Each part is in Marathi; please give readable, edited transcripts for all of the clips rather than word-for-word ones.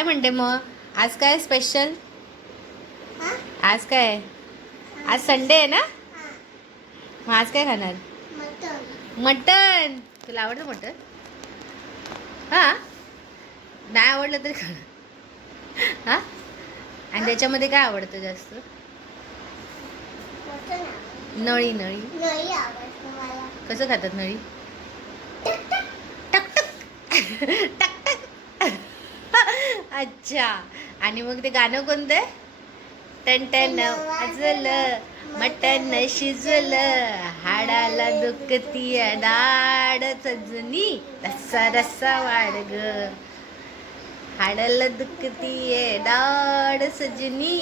काय म्हणते मग? आज काय स्पेशल? आज काय? आज संडे आहे ना? मग आज काय खाणार? मटन. तुला आवडतं मटन? हा, नाही आवडलं तरी खाणार. हा, आणि त्याच्यामध्ये काय आवडतं जास्त? नळी. नळी कसं खातात नळी? टक टक टक टक. अच्छा. आणि मग ते गाणं कोणतं आहे? टन वाजलं, मटन शिजलं, हाडाला दुखती दाड सजनी, रस्सा रस्सा वाढ ग, हाडाला दुखती दाड सजनी.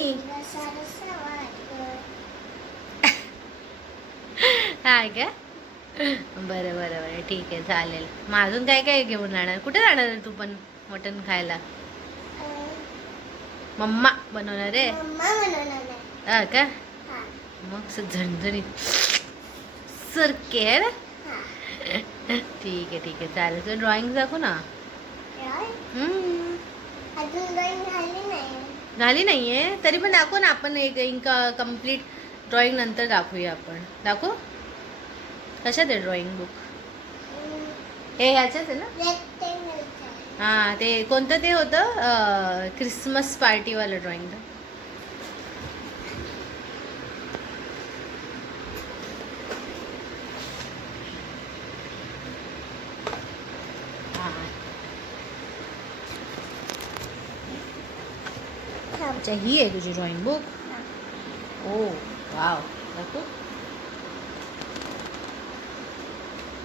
हा का? बरं बरं बरं, ठीक आहे, चालेल. मग अजून काय काय घेऊन जाणार? कुठे जाणार आहे तू पण मटण खायला? मम्मा बनवणार आहे. हा का? मग झणझणीत सरके आहे ना? ठीक आहे चालेल. तुला ड्रॉइंग दाखव ना. झाली नाहीये तरी पण दाखव ना. आपण एक कम्प्लीट ड्रॉइंग नंतर दाखवूया. आपण दाखव. कशात आहे ड्रॉइंग बुक? हे ह्याच्यात आहे ना? हा, ते कोणतं ते होतं? क्रिसमस पार्टीवालं ड्रॉइंग. अच्छा, ही आहे तुझी ड्रॉइंग बुक? ओ वाव. दाखव.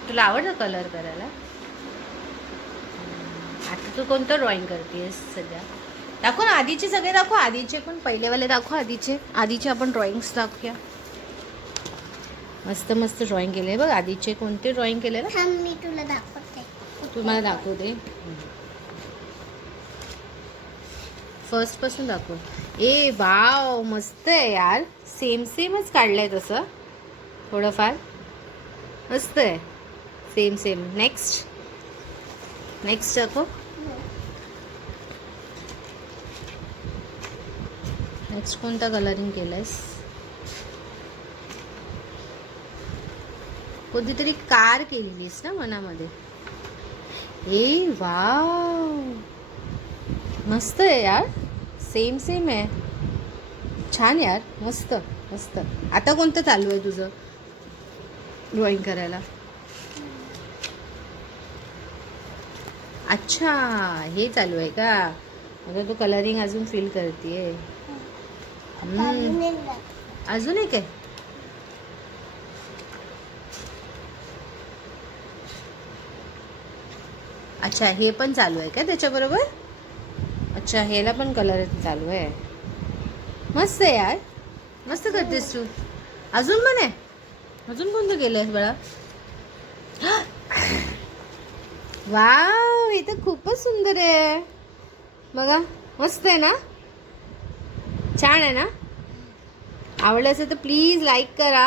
तुला आवडतं कलर करायला? आता तू कोणतं ड्रॉइंग करतेस सध्या? दाखव ना. आधीचे सगळे दाखव. आधीचे पण पहिलेवाले दाखव. आधीचे आपण ड्रॉइंग्स दाखवूया. मस्त मस्त ड्रॉइंग केले बघ. आधीचे कोणते ड्रॉइंग केले ना? मी तुला दाखवते. तू मला दाखवते. फर्स्ट पासून दाखव. ए वाव, मस्त आहे यार. सेमच काढलंय तसं थोडंफार. मस्त आहे. सेम. नेक्स्ट दाखव. नेक्स्ट कोणता कलरिंग केलंयस? कोणतीतरी कार केलेलीस ना मनामध्ये. ए वाव, मस्त आहे यार. सेम आहे. छान यार. मस्त. आता कोणतं चालू आहे तुझं ड्रॉइंग करायला? अच्छा, हे चालू आहे का? आता तू कलरिंग अजून फील करतेय. अजून एक आहे. अच्छा, हे पण चालू आहे का त्याच्याबरोबर? अच्छा, ह्याला पण कलर चालू आहे. मस्त आहे यार. मस्त करतेस तू. अजून पण आहे? अजून कोणतं केलंयस बाळा? वाव, हे तर खूपच सुंदर आहे बघा. मस्त आहे ना? छान आहे ना? आवडलं असेल तर प्लीज लाईक करा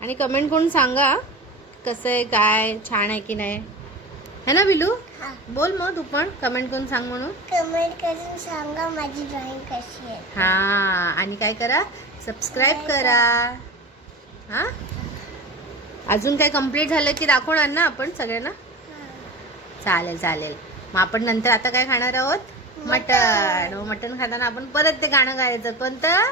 आणि कमेंट करून सांगा कसं आहे, काय छान आहे की नाही. है ना बिलू? बोल मग तू पण कमेंट करून सांग म्हणून. कमेंट करून सांगा माझी ड्रॉइंग कशी आहे. हा, आणि काय करा? सबस्क्राईब करा. हा, अजून काय कंप्लीट झालं की दाखवणार ना आपण सगळ्यांना? चालेल. मग आपण नंतर आता काय खाणार आहोत? मटण. मटण खाताना आपण परत ते गाणं गायचं. कोणतं?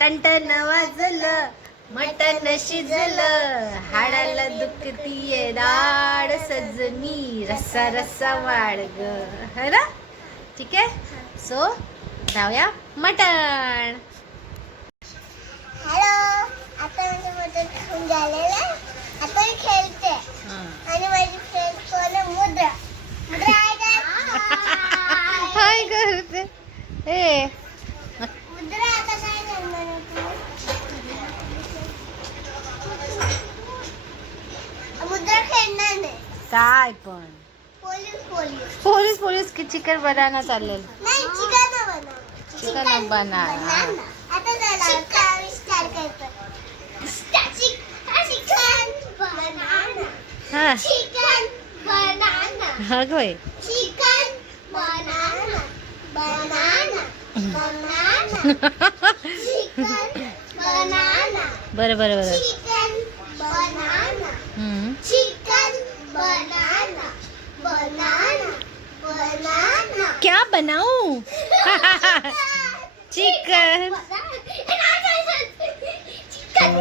टन वाजलं, मटण शिजलं, हाडाला दुखतीये दाड सजनी, रस्सा रस्सा वाढ ग, है ना? ठीक आहे. सो जाऊया मटण. हॅलो, आता म्हणजे मटण खाऊन झालेलं आहे. आता मी खेळते आणि माझी फ्रेंड कोण आहे? मुद्रा आहे का? काय करते? ए मुद्रा, आता काय करणार आहे तू? मुद्रा खेळणार नाही. काय पण पोलीस की चिकन बनाना चाललेलं? नाही, चिकन बनाना. आता चला स्टार्ट करतो. हा, चिकन बनाना. हा, चिकन बनाना. चिकन बनाना बरं बरं बरं. चिकन बनाना हम्म. चिकन बनाना बनाना बनाना क्या बनाऊ? चिकन. चिकन